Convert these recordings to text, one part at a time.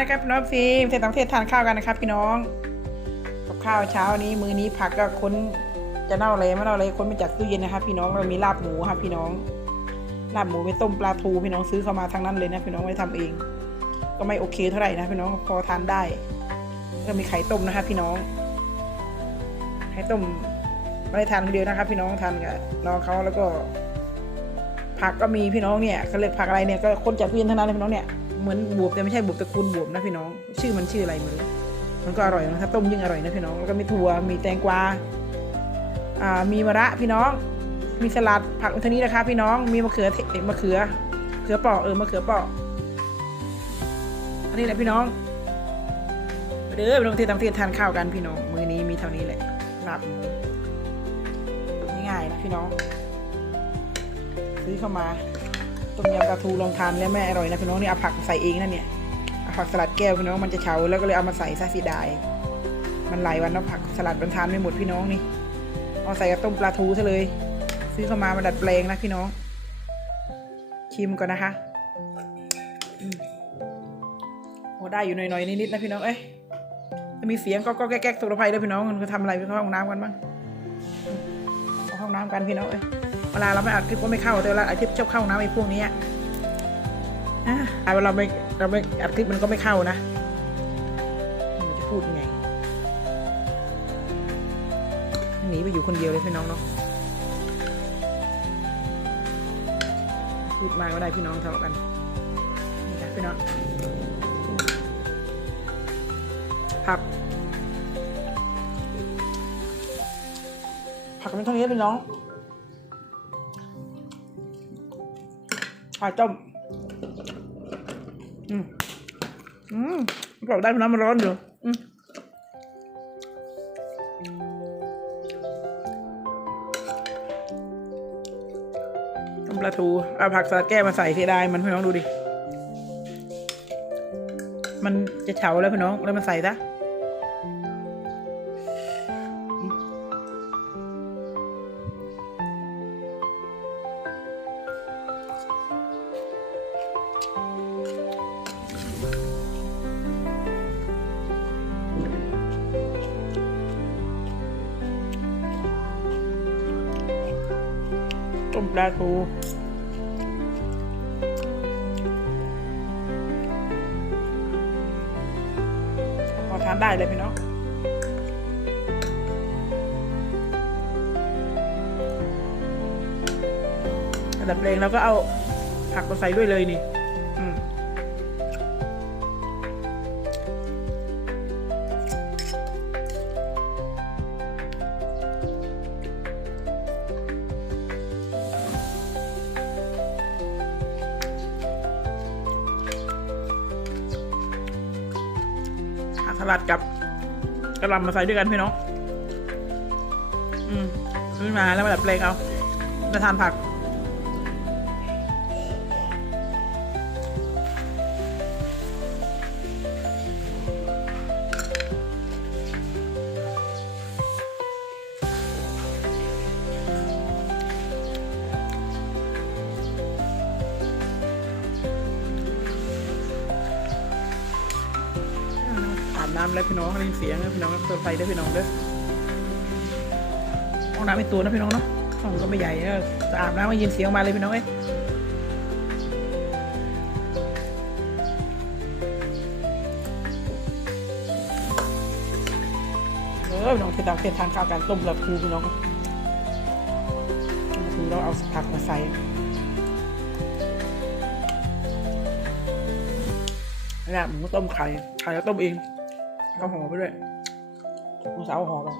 นะครับพี่น้องฟิล์มเทศต่างประเทศทานข้าวกันนะครับ พี่น้องกับข้าวเช้านี้มื้อนี้ผักก็ค้นจะเน่าอะไรไม่เน่าอะไรค้นมาจากตู้เย็นนะครับพี่น้องเรามีลาบหมูครับพี่น้องลาบหมูไปต้มปลาทูพี่น้องซื้อเข้ามาทั้งนั้นเลยนะพี่น้องไม่ได้ทำเอง ก็ไม่โอเคเท่าไหร่นะพี่น้องพอทานได้ก็มีไข่ต้มนะครับพี่น้องไข่ต้มไม่ได้ทานคนเดียวนะครับ พี่น้องทานกับน้องเขาแล้วก็ ผักก็มีพี่น้องเนี่ยเขาเรียกผักอะไรเนี่ยก็คนจากตู้เย็นทั้งนั้นเลยพี่น้องเนี่ย เหมือนบวบแต่ไม่ใช่บวบตระกูลบวบนะพี่น้อง ชื่อมันชื่ออะไรไมือมันก็อร่อยนะถ้าต้มยิ่งอร่อยนะพี่น้องแล้วก็มีถั่วมีแตงกวาอ่ามีมะระพี่น้อง มีสลัดผักอันนี้นะคะ พี่น้องมีมะเขือเทศมะเขือเขือปราะเออมะเขือปราะอันนี้แหละพี่น้องเด้อพี่น้องที่ต่างประเทศทานข้าวกันพี่น้องมือนี้มีเท่านี้แหละลาบง่ายๆนะพี่น้องซื้อเข้ามา ต้มยำปลาทูลองทานแล้วแม่อร่อยนะพี่น้องนี่เอาผักใส่เองนะเนี่ยเอาผักสลัดแก้วพี่น้องมันจะเฉาแล้วก็เลยเอามาใส่ซะเสีดายมันหลายวันแล้วผักสลัดมันทานไม่หมดพี่น้องนี่เอาใส่กับต้มปลาทูซะเลย ซื้อเข้ามามาดัดแปลงนะพี่น้อง ชิมก่อนนะคะโอ้ได้อยู่หน่อยๆนิดๆนะพี่น้องเอ้ยจะมีเสียงก็ก็แก๊กๆสุรภัยด้วยพี่น้องมันทำอะไรไปเข้าห้องน้ำกันบ้างอืมเข้าห้องน้ำกันพี่น้องเอ้ย เวลาเราไม่อัดคลิปก็ไม่เข้าแต่เวลาอัดคลิปชอบเข้าน้ำไอ้พวกนี้อะเวลาเราไม่เราไม่อัดคลิปมันก็ไม่เข้านะมันจะพูดยังไงหนีไปอยู่คนเดียวเลยพี่น้องเนาะพูดมาก็ได้พี่น้องทะเลาะกันนี่ค่ะพี่น้องผักผักมันเท่านี้พี่น้อง ไข่ต้ม อืม อืมกรอบได้น้ำมันร้อนอยู่ อืมต้มปลาทูเอาผักสลัดแก้วมาใส่เสียดายมันพี่น้องดูดิ มันจะเฉาแล้วพี่น้องแล้วมาใส่ซะ ปลาทูพอทานได้เลยพี่น้องระดับแรงเราก็เอาผักมาใส่ด้วยเลยนี่ สลัดกับกระลำมาใส่ด้วยกันพี่น้อง อืมขึ้นมาแล้วมาดัดแปลงเอามาทานผัก น้ำแล้วพี่น้องได้ยินเสียงนะพี่น้องเปิดไฟด้วยพี่น้องเด้อห้องน้ำเป็นตัวนะพี่น้องเนาะห้องก็ไม่ใหญ่นะแต่อาบน้ำมายินเสียงมาเลยพี่น้องเอ้ยเออพี่น้องที่ตามเส้นทางข้าวการต้มปลาทูพี่น้องต้มปลาทูเราเอาผักมาใส่นี่หมูต้มไข่ไข่เราต้มเอง ก็ห่อไปด้วยลูกสาวห่อกัน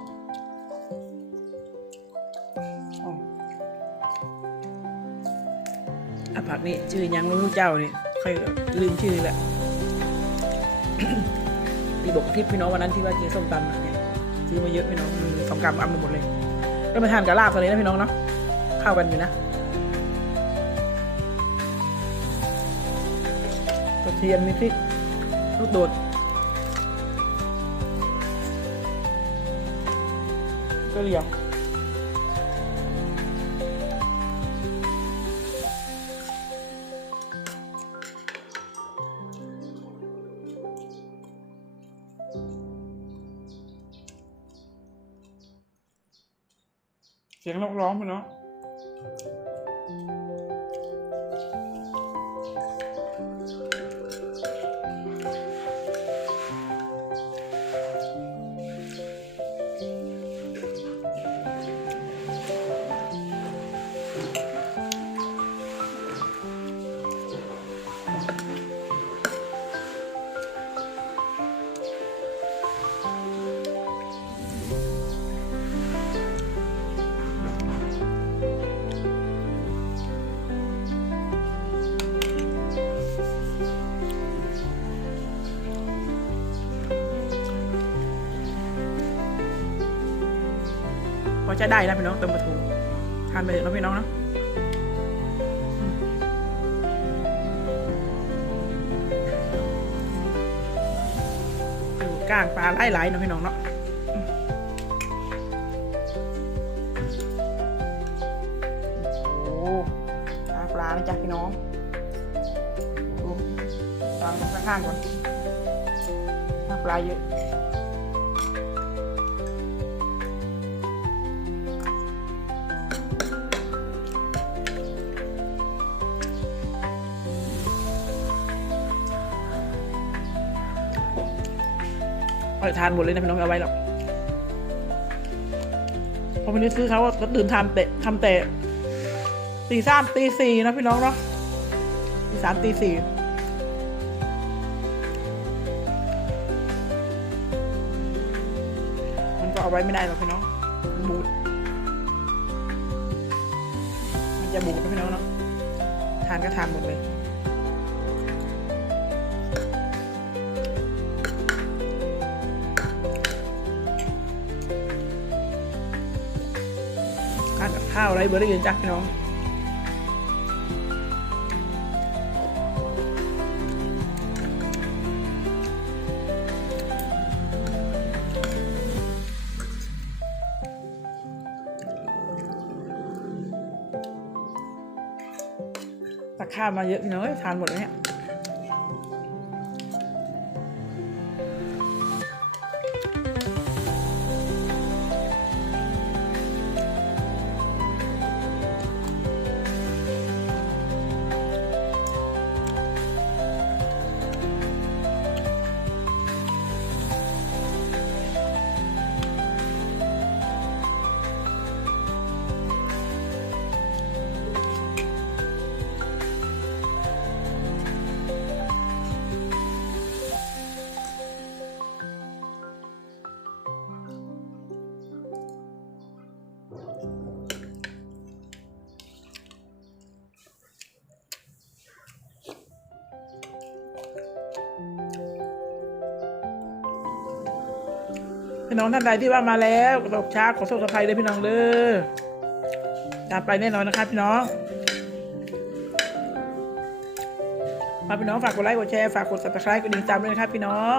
อ๋ออะผักนี่ชื่อยังรู้เจ้านี่ค่อยลืมชื่อล้วตีบอกทิพย์พี่น้องวันนั้นที่ว่ากินส้มตำเนี่ยซื้อมาเยอะพี่น้องมือสองกรัมเอามาหมดเลยก็มาทานกับลาบกันเลยนะพี่น้องเนาะเข้ากันอยู่นะกระเทียมมีพริกลูกโดด เหลียวเสียงนกร้องพี่น้องพอ จะได้แล้วพี่น้องเติมปลาทูทานไปเถอะเนาะพี่น้องเนาะอืมก้างปลาไล่ๆเนะพี่น้องเนาะโอ้ปลาปลานะจ๊ะพี่น้องดูวางข้างๆก่อนปลาปลาเยอะ ทานหมดเลยนะพี่น้องเอาไว้หรอกพอวันนี้ซื้อเขาก็ตื่นทำเตะทำแต่ตีสามตีสี่นะพี่น้องเนาะตีสามตีสี่มันก็เอาไว้ไม่ได้หรอกพี่น้องมันบูดมันจะบูดนะพี่น้องเนาะทานก็ทานหมดเลย ข้าวไรเบอร์รี่จ้ะพี่น้องตักข้าวมาเยอะพี่น้องเอ้ยทานหมดเลยเนี่ย พี่น้องท่านใดที่ว่ามาแล้วกระตกช้าขอโทษขออภัยเลยพี่น้องเด้อตามไปแน่นอนนะครับพี่น้องฝากพี่น้องฝากกดไลค์กดแชร์ฝากกด subscribe กดดิ่งตามด้วยนะครับพี่น้อง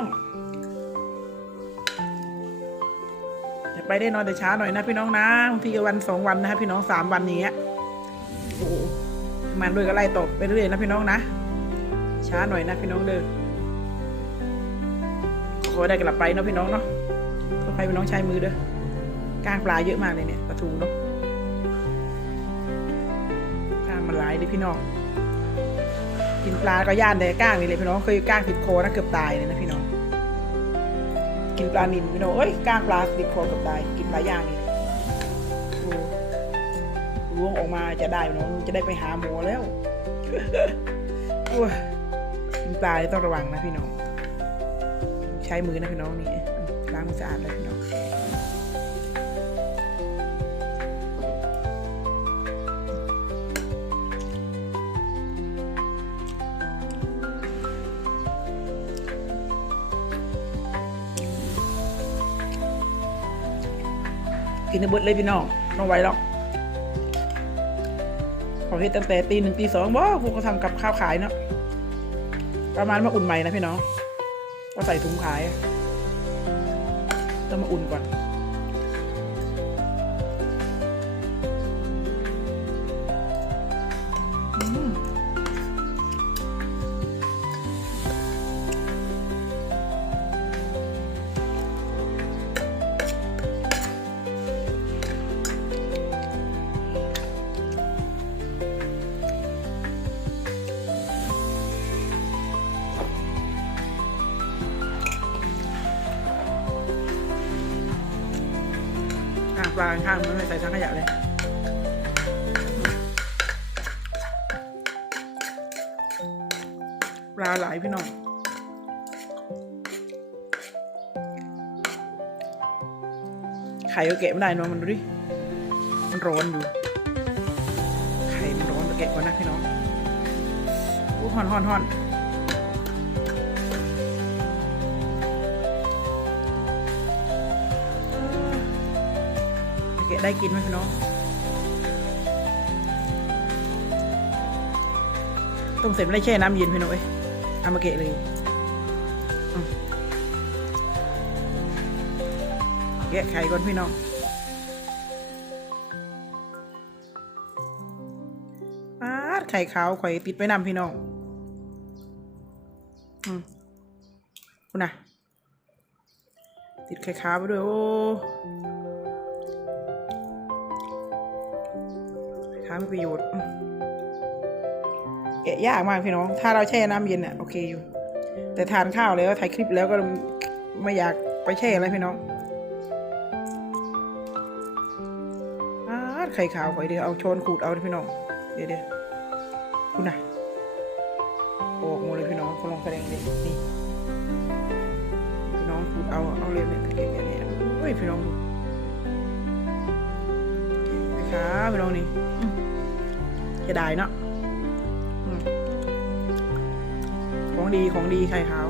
อย่าไปได้นอนแต่ช้าหน่อยนะพี่น้องนะบางทีวันสองวันนะครับพี่น้องสามวันนี้มันด้วยก็ไล่ตบไปเรื่อยนะพี่น้องนะ ช้าหน่อยนะพี่น้องเด้อขอได้กลับไปเนาะพี่น้องเนาะ ขอให้พี่น้องใช้มือเด้อก้างปลาเยอะมากเลยเนี่ยปลาทูเนาะก้างมันหลายเลยพี่น้องกินปลาก็ย่านแต่ก้างนี่เลยพี่น้องเคยก้างติดคอนะเกือบตายเลยนะพี่น้อง กินปลานินพี่น้องเอ้ยก้างปลาติดคอเกือบตาย กินปลาย่างนี่ล้วงออกมาจะได้พี่น้องจะได้ไปหาหมอแล้วกินปลาต้องระวังนะพี่น้อง ใช้มือนะพี่น้องนี่ามสะอาดเลยพี่น้องกินในบดเลยพี่น้องน้องไหวหรอกขอเฮ็ดตั้งแต่ตีหนึ่งตีสองบ่พวกเขาทำกับข้าวขายเนาะประมาณมาอุ่นใหม่นะพี่น้องก็ใส่ถุงขาย มาอุ่นก่อน ปลาข้างมันไม่ใส่ถังขยะเลยปลาหลายพี่น้องไข่ก็แกะไม่ได้เนอะมันดูดิ มันร้อนอยู่ ไข่มันร้อนจะแกะก่อนนะพี่น้องอู้ฮอนฮอนฮอน ได้กินไหมพี่น้องต้มเสร็จไม่ได้แช่น้ำเย็นพี่น้องเอ้ยเอามาเกะเลยแกะไข่ก่อนพี่น้องปาดไข่ขาวไข่อยติดไว้นำพี่น้อง อืมคุณน่ะติดไข่ขาวไปด้วยโอ้ ไข่ขามีประโยชน์แกะยากมากพี่น้อง ถ้าเราแช่น้ำเย็นอะโอเคอยู่ แต่ทานข้าวแล้วถ่ายคลิปแล้วก็ไม่อยากไปแช่อะไรพี่น้องอาไข่ขาวข่อยเดี๋ยวเอาช้อนขูดเอาพี่น้อง เดี๋ยวเดี๋ยวคุณน่ะโอ้โหเลยพี่น้องคนลองแสดงเลยนี่พี่น้องขูดเอาเอาเลยเนี่ยเก่งๆเนี่ยเฮ้ยพี่น้องดูไข่ขาวพี่น้องนี่ อืมจะได้เนาะอืมของดีของดีไข่ขาว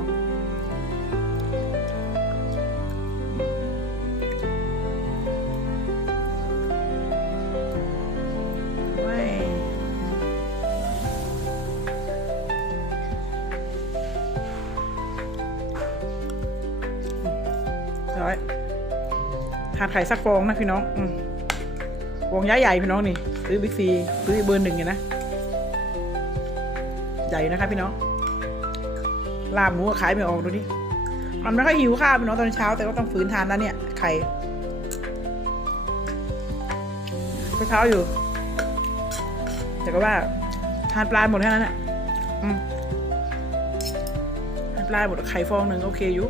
เว้ยร้อยทานไข่สักฟองนะพี่น้อง อืม ฟองย้ายใหญ่พี่น้องนี่ ซื้อบิ๊กซีซื้อเบอร์หนึ่งเนี่ยนะ ใหญ่นะคะพี่น้องลาบหมูขายไม่ออกดูดิมันไม่ค่อยหิวข้าวพี่น้องตอนเช้า แต่ก็ต้องฝืนทานนะเนี่ยไข่ก็เช้าอยู่ แต่ก็ว่าทานปลาหมดแค่นั้นแหละทานปลาหมดไข่ฟองหนึ่งโอเคอยู่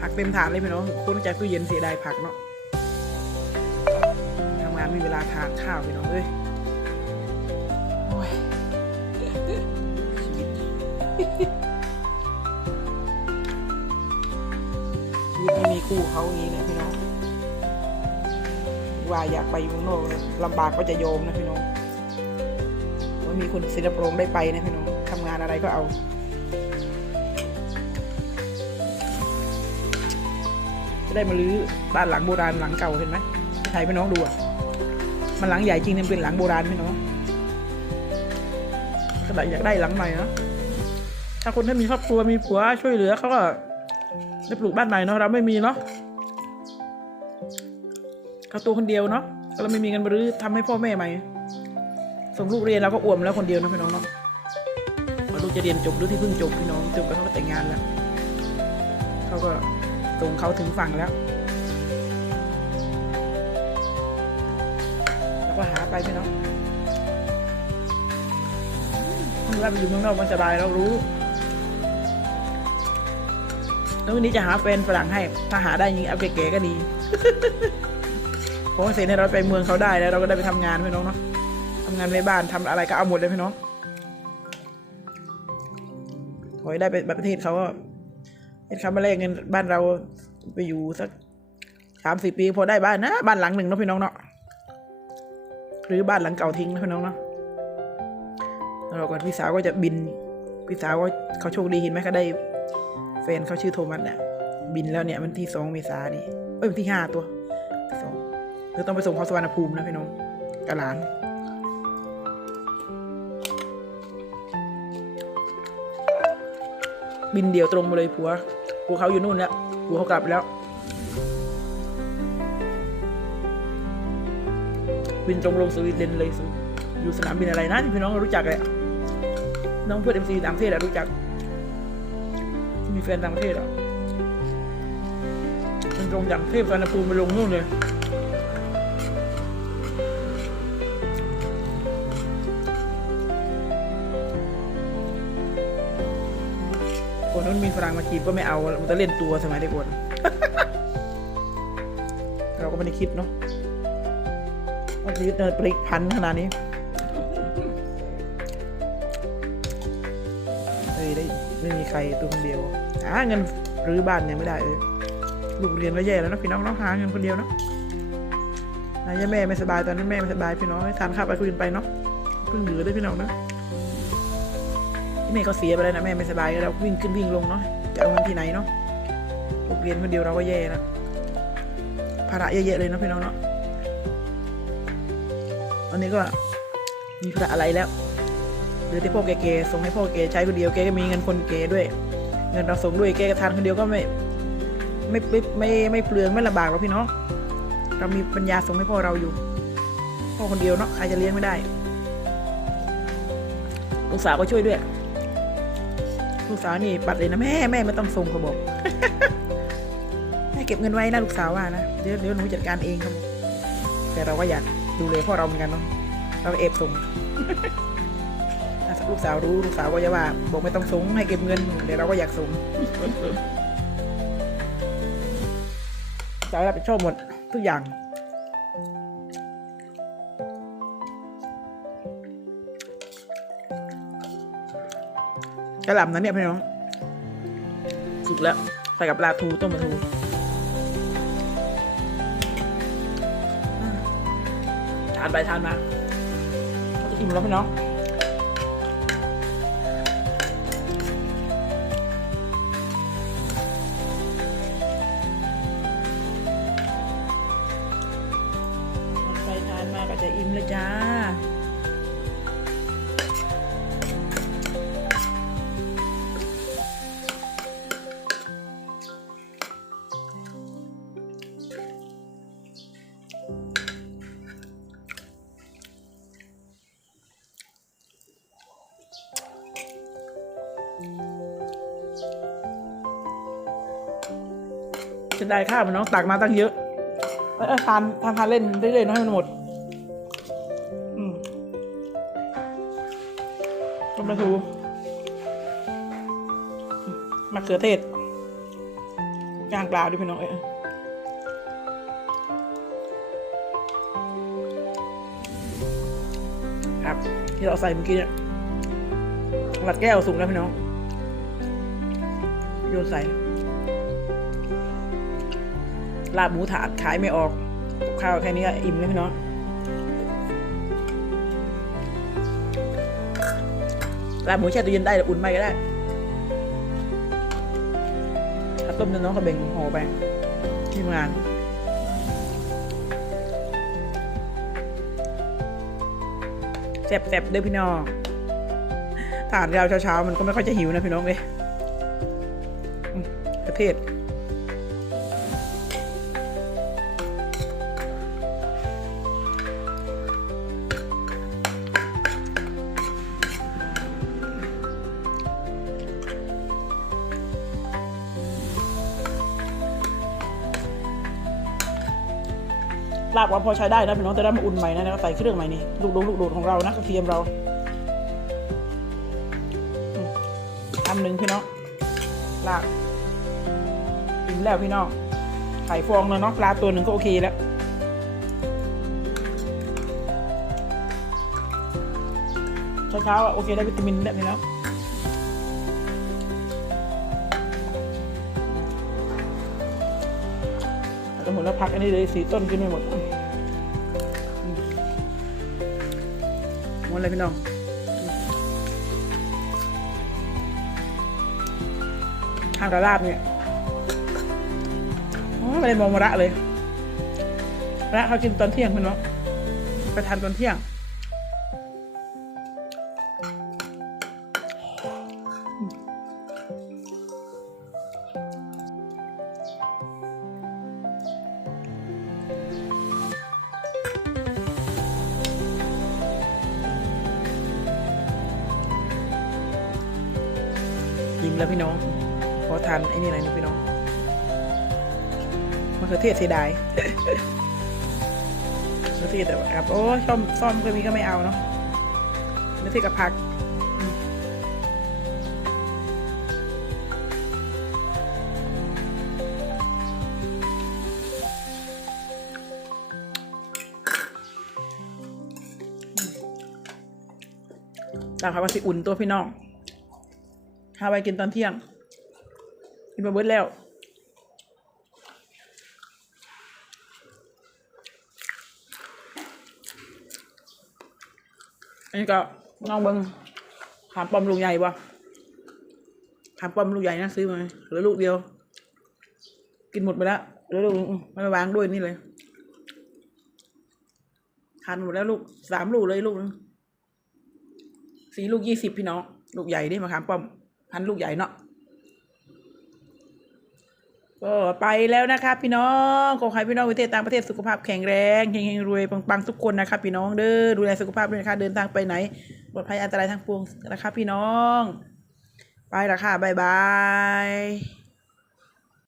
ผักเต็มถาดเลยพี่น้องคนจากตู้เย็นเสียดายผักเนาะ มีเวลาทานข้าวพี่น้องเอ้ยโอ้ยชีวิตชีวิตไม่มีคู่เขาอย่างนี้นะพี่น้องว่าอยากไปเมืองนอกลำบากก็จะโยมนะพี่น้องว่ามีคนศิลปโรงได้ไปนะพี่น้องทำงานอะไรก็เอาจะได้มาลื้อบ้านหลังโบราณหลังเก่าเห็นไหมไทยพี่น้องดูอะ มันหลังใหญ่จริงเนี่ยเป็นหลังโบราณพี่น้องก็อยากได้หลังใหม่เนาะถ้าคนที่มีครอบครัวมีผัวช่วยเหลือเขาก็ได้ปลูกบ้านใหม่เนาะเราไม่มีเนาะเขาตัวคนเดียวเนาะเราไม่มีเงินมารื้อทำให้พ่อแม่ใหม่ส่งลูกเรียนเราก็อ่วมแล้วคนเดียวนะพี่น้องเนาะพอลูกจะเรียนจบหรือที่เพิ่งจบพี่น้องจบแล้วเขาก็แต่งงานแล้วเขาก็ส่งเขาถึงฝั่งแล้ว ก็หาไปพี่น้องเมื่อมันอยู่เมืองนอกมันสบายเรารู้ แล้ววันนี้จะหาแฟนฝรั่งให้ ถ้าหาได้ยิงเอาเก๋ๆก็ดีเพราะว่าเสร็จเนี่ยเราไปเมืองเขาได้แล้ว เราก็ได้ไปทำงานพี่น้องเนาะทำงานในบ้านทำอะไรก็เอาหมดเลยพี่น้องขอให้ได้ไปประเทศเขาก็เห็นคำว่าแรกเงินบ้านเราไปอยู่สักสามสี่ปีพอได้บ้านนะบ้านหลังหนึ่งเนาะพี่น้องเนาะ หรือบ้านหลังเก่าทิ้งนะพี่น้องเนาะแล้วเราก็พี่สาวก็จะบินพี่สาวก็เขาโชคดีเห็นไหมเขาได้แฟนเขาชื่อโทมัสเนี่ยบินแล้วเนี่ยวันที่สองเมษานี่เอ้ยวันที่ห้าตัวสองเดี๋ยวต้องไปส่งเขาสวรรณภูมินะพี่น้องกะหลานบินเดียวตรงมาเลยผัวผัวเขาอยู่นู่นแล้วผัวเขากลับแล้ว บินตรงลงสวีเดนเลยสอยู่สนามบินอะไรนะที่พี่น้องรู้จักเลยน้องเพื่อนเอ็มซีต่างประเทศอะรู้จัก มีแฟนต่างประเทศเหรอมันตรงจากเทพสวนภูมิไปลงนู่นเลยคนนู้นมีฝรั่งมาจีบก็ไม่เอา มันจะเล่นตัวสมัยเด็กคนเราก็ไม่ได้คิดเนาะ ว่าชีวิตเนินปลิกพันขนาดนี้เฮ้ยได้ไม่มีใครตัวคนเดียวหาเงินรื้อบ้านเนี่ยไม่ได้เลยลูกเรียนก็แย่แล้วนะพี่น้องเนาะหาเงินคนเดียวเนาะนายแม่ไม่สบายตอนนั้นแม่ไม่สบายพี่น้องทานข้าวไปคุยกันไปเนาะเพิ่งเหลือได้พี่น้องนะแม่เขาเสียไปแล้วนะแม่ไม่สบายเราวิ่งขึ้นวิ่งลงเนาะจะเอาเงินที่ไหนเนาะลูกเรียนคนเดียวเราก็แย่แล้วภาระเยอะๆเลยนะพี่น้องเนาะ ตอนนี้ก็มีภาระอะไรแล้วเหลือแต่พ่อแกๆส่งให้พ่อแกใช้คนเดียวแกก็มีเงินคนแกด้วย เงินเราส่งด้วยแกก็ทานคนเดียวก็ไม่ไม่ไม่ไม่ไม่เปลืองไม่ลำบากหรอกพี่น้องเรามีปัญญาส่งให้พ่อเราอยู่พ่อคนเดียวเนาะใครจะเลี้ยงไม่ได้ลูกสาวก็ช่วยด้วยลูกสาวนี่ปัดเลยนะแม่แม่ไม่ต้องส่งเขาบอกแม่เก็บเงินไว้นะลูกสาวว่านะเดี๋ยวเดี๋ยวหนูจัดการเองครับบอกแต่เราก็อยาก ดูแลพ่อเราเหมือนกันเนาะเราก็เอฟส่งถ้าลูกสาวรู้ลูกสาวก็จะว่า บอกไม่ต้องส่งให้เก็บเงินเดี๋ยวเราก็อยากส่งสาวรับผิดชอบหมดทุกอย่างกระหล่ำนั้นเนี่ยพี่น้อง สุกแล้วใส่กับปลาทูต้มปลาทู ทานไปทานมาเขาจะอิ่มแล้วพี่น้องทานไปทานมาก็จะอิ่มเลยจ้า จะได้ข้าวมันน้องตักมาตั้งเยอะเอ้ยเอ้ยทานทานทานเล่นเรื่อยๆเนอะให้มันหมดอืมต้มปลาทูมะเขือเทศย่างปลาด้วยพี่น้องเอ้ยครับ ที่เราใส่เมื่อกี้เนี่ยหลัดแก้วสุกแล้วพี่น้อง โยนใส่ ลาบหมูถาดขายไม่ออกกับข้าวแค่นี้ก็อิ่มเลยพี่น้องลาบหมูแช่ตู้เย็นได้อุ่นไม่ก็ได้ถ้าต้มน้องเขาแบ่งห่อไปที่งานแซ่บๆเด้อพี่น้องทานข้าวเช้าๆมันก็ไม่ค่อยจะหิวนะพี่น้องเลยประเทศ ลาบว่าพอใช้ได้นะพี่น้องแต่ได้มาอุ่นใหม่นะใส่เครื่องใหม่นี่ลูกดงลูกโดดของเรานะกระเทียมเราอันหนึ่งพี่น้องลาบอิ่มแล้วพี่น้องไข่ฟองเลยเนาะปลาตัวหนึ่งก็โอเคแล้วเช้าๆอะโอเคได้วิตามินแล้วพี่น้อง จะหมดแล้วพักอันนี้เลยสีต้นกินไม่หมดมหมดเลยพี่น้องทางกระลาบเนี่ยอ๋อไม่ได้มองมระเลยมะระเขากินตอนเที่ยงพี่น้องไปทานตอนเที่ยงิ้มแล้วพี่น้องพอทานไอ้นี่อะไรนี่พี่น้องมะเขือเทศเสียดายมะเขือเทศแต่ว่าครับโอ้ซ่อมซ่อมเคยมีก็ไม่เอาเนาะมะเขือเทศกับผักตามคำว่าสิอุ่นตัวพี่น้อง หาไปกินตอนเที่ยง กินมาเบิดแล้ว อันนี้ก็น้องเบิงถามปอมลูกใหญ่ปะถามปอมลูกใหญ่นะซื้อมาเหลือลูกเดียว กินหมดไปแล้วเหลือลูกนึงอืมไม่ไปวางด้วยนี่เลยทานหมดแล้วลูกสามลูกเลยลูกนึงสี่ลูกยี่สิบพี่น้อง ลูกใหญ่ดิมาขามป้อม พันลูกใหญ่เนาะก็ไปแล้วนะคะพี่น้องขอให้พี่น้องประเทศต่างประเทศสุขภาพแข็งแรงเฮงๆรวยปังๆทุกคนนะคะพี่น้องเด้อดูแลสุขภาพด้วยนะคะเดินทางไปไหนปลอดภัยอันตรายทั้งปวงนะคะพี่น้อง ไปละค่ะบ๊ายบาย